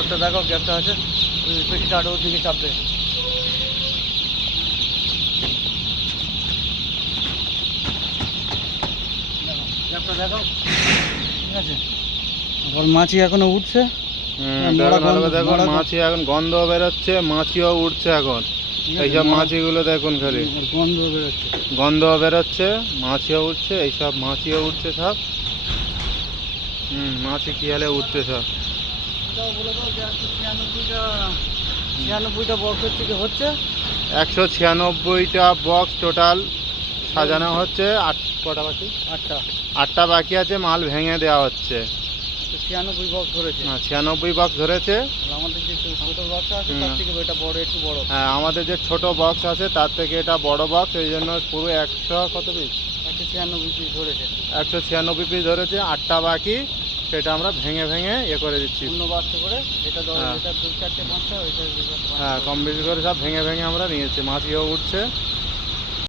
গ্যাপটা দেখো, গ্যাপটা আছে, ওই পেটিটা আরও ওর দিকে চাপবে। গ্যাপটা দেখো, ঠিক আছে। আবার মাছি এখনো উঠছে। দেখুন মাছি এখন গন্ধ বেরোচ্ছে, মাছিও উঠছে এখন। এইসব মাছিগুলো দেখুন খালি গন্ধ বেরোচ্ছে, গন্ধ বেরোচ্ছে, মাছিও উঠছে, এইসব মাছিও উঠছে সব। মাছি কি হালে উঠছে সব। বলে দাও যে 96টা বক্সের থেকে হচ্ছে, 196টা বক্স টোটাল সাজানো হচ্ছে। কটা বাকি? 8টা বাকি আছে, মাল ভেঙে দেওয়া হচ্ছে। 96 বক্স ধরেছে। 96 বক্স ধরেছে। আমাদের যে ছোট বক্স আছে তার থেকে এটা বড়, একটু বড়। হ্যাঁ, আমাদের যে ছোট বক্স আছে তার থেকে এটা বড় বক্স, এই জন্য পুরো 100 কত পিস? 196 পিস ধরেছে। 196 পিস ধরেছে। 8টা বাকি, সেটা আমরা ভেঙে ভেঙে করে দিচ্ছি অন্য বাক্স করে। এটা 2 4 5টা, ওইটা হ্যাঁ, কম বেশি করে সব ভেঙে ভেঙে আমরা নিয়েছি। মাছিও উঠছে।